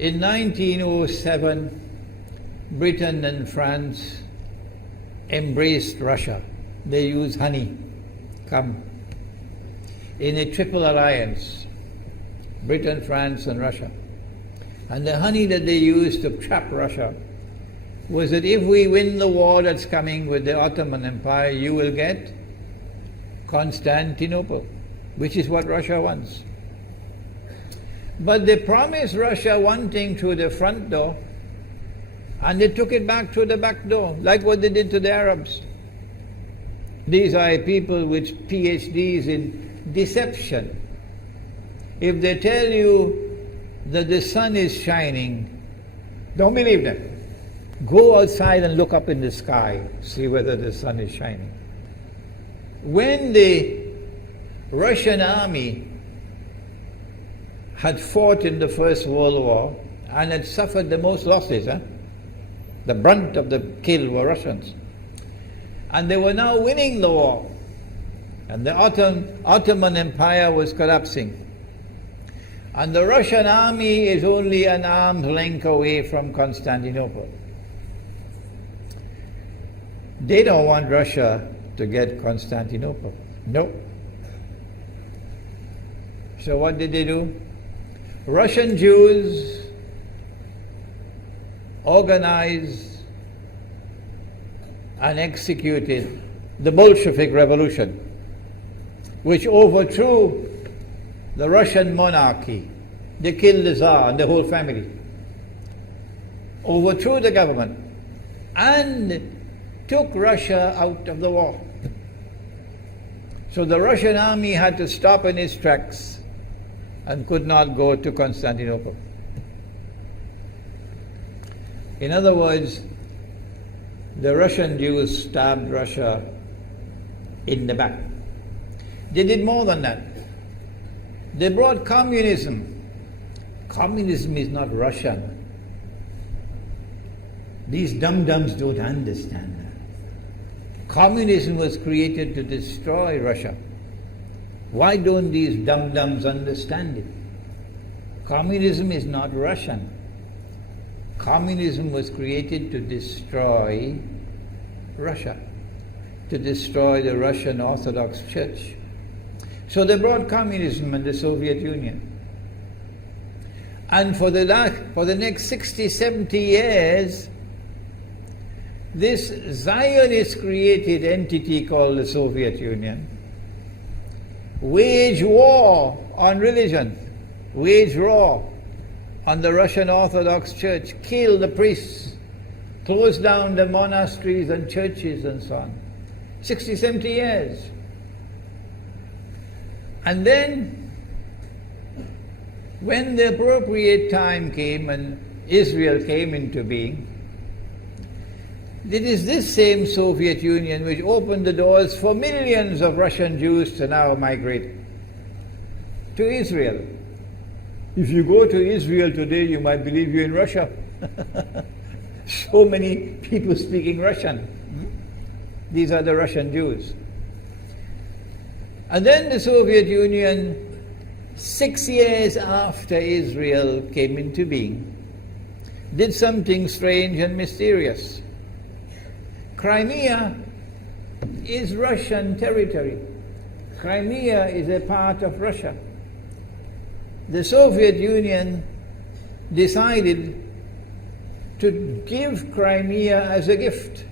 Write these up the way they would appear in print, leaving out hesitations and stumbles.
In 1907, Britain and France embraced Russia. They used honey, in a triple alliance, Britain, France and Russia. And the honey that they used to trap Russia was that if we win the war that's coming with the Ottoman Empire, you will get Constantinople, which is what Russia wants. But they promised Russia one thing through the front door, and they took it back through the back door, like what they did to the Arabs. These are people with PhDs in deception. If they tell you that the sun is shining, don't believe them. Go outside and look up in the sky, see whether the sun is shining. When the Russian army had fought in the First World War and had suffered the most losses, the brunt of the kill were Russians. And they were now winning the war. And the Ottoman Empire was collapsing. And the Russian army is only an arm's length away from Constantinople. They don't want Russia to get Constantinople. No. So what did they do? Russian Jews organized and executed the Bolshevik Revolution, which overthrew the Russian monarchy. They killed the Tsar and the whole family, overthrew the government, and took Russia out of the war. So the Russian army had to stop in its tracks and could not go to Constantinople. In other words, the Russian Jews stabbed Russia in the back. They did more than that. They brought communism. Communism is not Russian. These dum-dums don't understand that. Communism was created to destroy Russia. Why don't these dum-dums understand it? Communism is not Russian. Communism was created to destroy Russia, to destroy the Russian Orthodox Church. So they brought communism in the Soviet Union. And for the next 60, 70 years, this Zionist-created entity called the Soviet Union waged war on religion, waged war on the Russian Orthodox Church, killed the priests, closed down the monasteries and churches and so on. 60, 70 years. And then, when the appropriate time came and Israel came into being, it is this same Soviet Union which opened the doors for millions of Russian Jews to now migrate to Israel. If you go to Israel today, you might believe you're in Russia. So many people speaking Russian. These are the Russian Jews. And then the Soviet Union, 6 years after Israel came into being, did something strange and mysterious. Crimea is Russian territory. Crimea is a part of Russia. The Soviet Union decided to give Crimea as a gift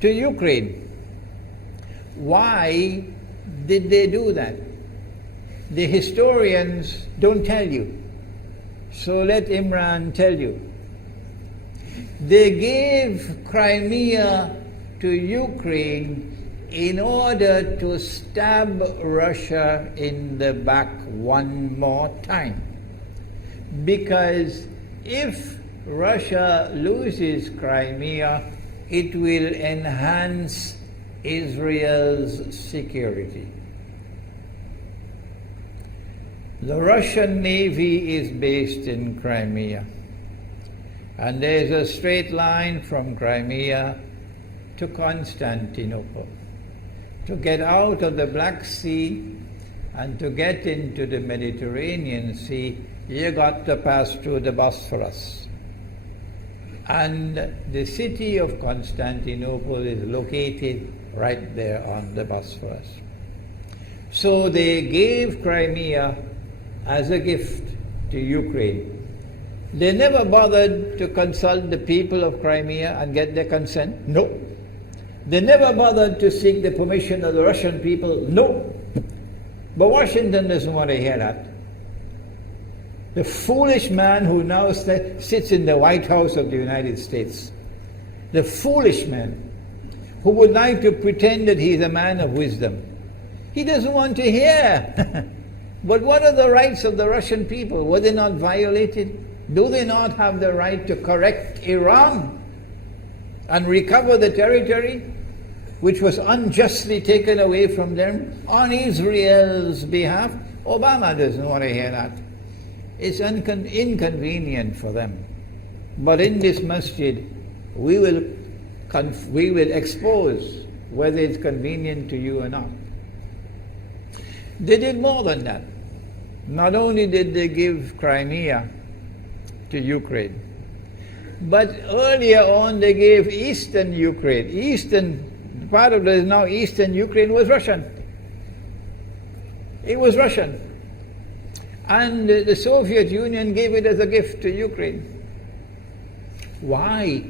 to Ukraine. Why did they do that? The historians don't tell you. So let Imran tell you. They gave Crimea to Ukraine in order to stab Russia in the back one more time. Because if Russia loses Crimea, it will enhance Israel's security. The Russian Navy is based in Crimea. And there's a straight line from Crimea to Constantinople. To get out of the Black Sea and to get into the Mediterranean Sea, you got to pass through the Bosphorus. And the city of Constantinople is located right there on the Bosphorus. So they gave Crimea as a gift to Ukraine. They never bothered to consult the people of Crimea and get their consent. No. They never bothered to seek the permission of the Russian people. No. But Washington doesn't want to hear that. The foolish man who now sits in the White House of the United States, the foolish man who would like to pretend that he's a man of wisdom, he doesn't want to hear. But what are the rights of the Russian people? Were they not violated? Do they not have the right to correct Iran and recover the territory which was unjustly taken away from them on Israel's behalf? Obama doesn't want to hear that. It's inconvenient for them. But in this masjid, we will expose whether it's convenient to you or not. They did more than that. Not only did they give Crimea to Ukraine, but earlier on they gave eastern Ukraine. Eastern, part of the now eastern Ukraine was Russian. It was Russian. And the Soviet Union gave it as a gift to Ukraine. Why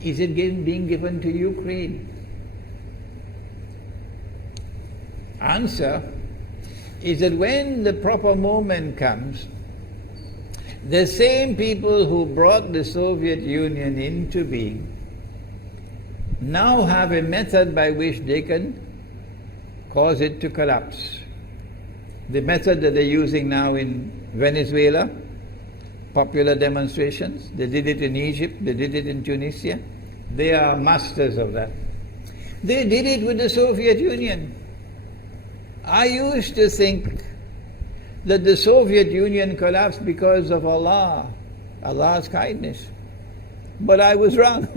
is it being given to Ukraine? Answer is that when the proper moment comes, the same people who brought the Soviet Union into being now have a method by which they can cause it to collapse. The method that they're using now in Venezuela, popular demonstrations, they did it in Egypt, they did it in Tunisia. They are masters of that. They did it with the Soviet Union. I used to think that the Soviet Union collapsed because of Allah's kindness. But I was wrong.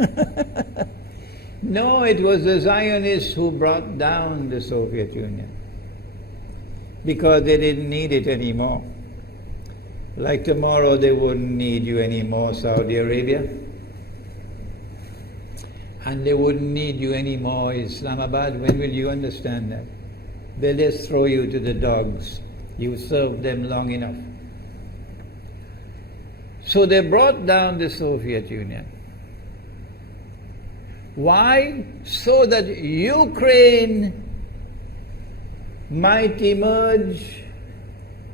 No, it was the Zionists who brought down the Soviet Union because they didn't need it anymore. Like tomorrow they wouldn't need you anymore, Saudi Arabia. And they wouldn't need you anymore, Islamabad. When will you understand that? They'll just throw you to the dogs. You served them long enough. So they brought down the Soviet Union. Why? So that Ukraine might emerge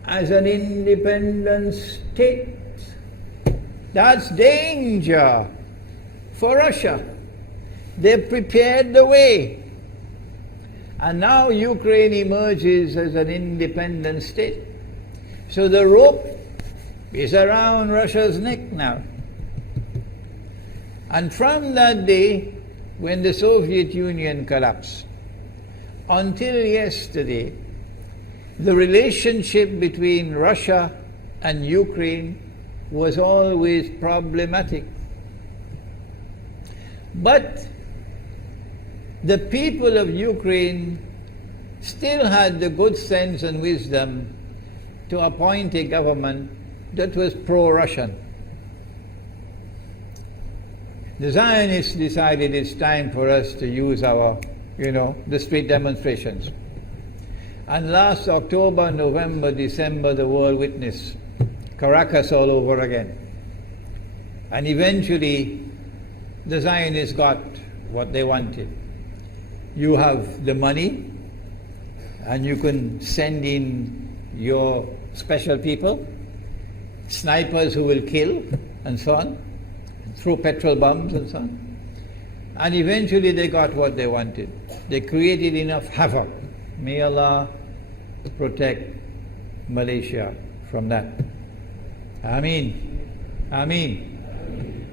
as an independent state. That's danger for Russia. They prepared the way. And now Ukraine emerges as an independent state. So the rope is around Russia's neck now. And from that day, when the Soviet Union collapsed, until yesterday, the relationship between Russia and Ukraine was always problematic. But the people of Ukraine still had the good sense and wisdom to appoint a government that was pro-Russian. The Zionists decided it's time for us to use our, the street demonstrations. And last October, November, December, the world witnessed Caracas all over again. And eventually, the Zionists got what they wanted. You have the money, and you can send in your special people, snipers who will kill, and so on, throw petrol bombs and so on. And eventually they got what they wanted. They created enough havoc. May Allah protect Malaysia from that. Ameen. Ameen.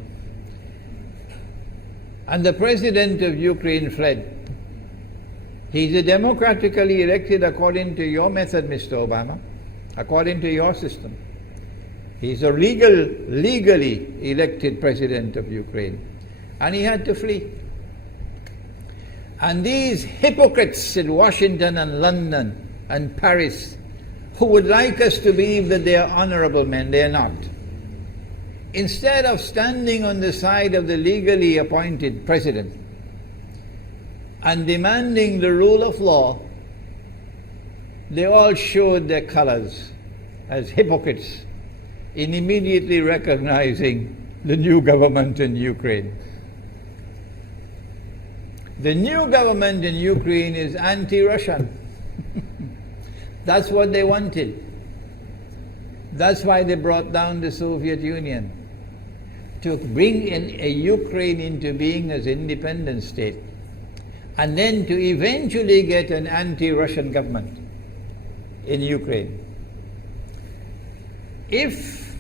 And the president of Ukraine fled. He's a democratically elected according to your method, Mr. Obama, according to your system. He's a legally elected president of Ukraine. And he had to flee. And these hypocrites in Washington and London and Paris who would like us to believe that they are honorable men. They are not. Instead of standing on the side of the legally appointed president and demanding the rule of law, they all showed their colors as hypocrites in immediately recognizing the new government in Ukraine. The new government in Ukraine is anti-Russian. That's what they wanted. That's why they brought down the Soviet Union, to bring in a Ukraine into being as independent state, and then to eventually get an anti-Russian government in Ukraine. If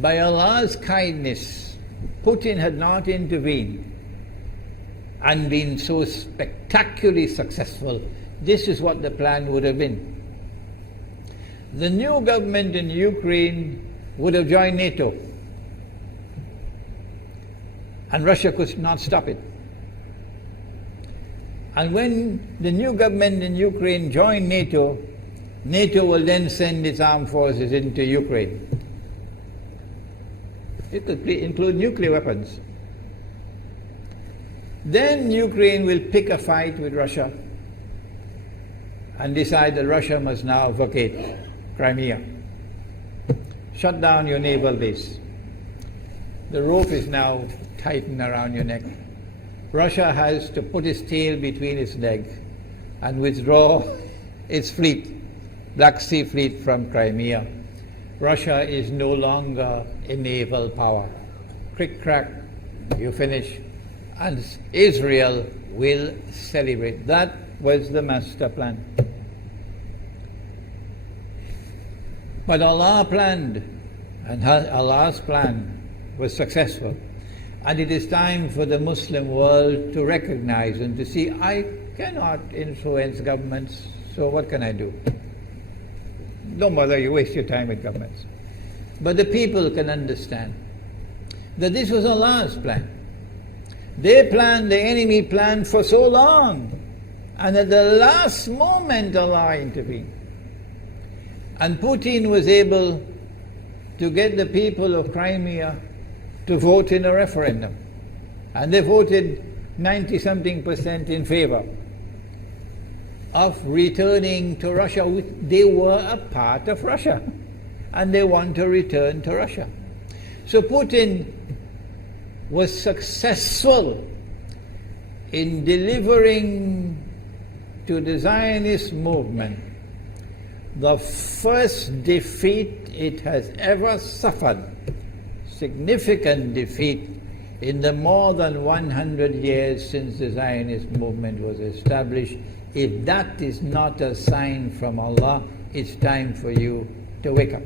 by Allah's kindness Putin had not intervened and been so spectacularly successful, this is what the plan would have been. The new government in Ukraine would have joined NATO, and Russia could not stop it. And when the new government in Ukraine joined NATO, NATO will then send its armed forces into Ukraine. It could include nuclear weapons. Then Ukraine will pick a fight with Russia and decide that Russia must now vacate Crimea. Shut down your naval base. The rope is now tightened around your neck. Russia has to put its tail between its legs and withdraw its fleet, Black Sea Fleet, from Crimea. Russia is no longer a naval power. Crick crack, you finish. And Israel will celebrate. That was the master plan. But Allah planned, and Allah's plan was successful. And it is time for the Muslim world to recognize and to see, I cannot influence governments, so what can I do? Don't bother, you waste your time with governments. But the people can understand that this was Allah's plan. They planned, the enemy planned for so long, and at the last moment Allah intervened. And Putin was able to get the people of Crimea to vote in a referendum. And they voted 90-something% in favor of returning to Russia. They were a part of Russia, and they want to return to Russia. So Putin was successful in delivering to the Zionist movement the first defeat it has ever suffered, significant defeat, in the more than 100 years since the Zionist movement was established. If that is not a sign from Allah, it's time for you to wake up.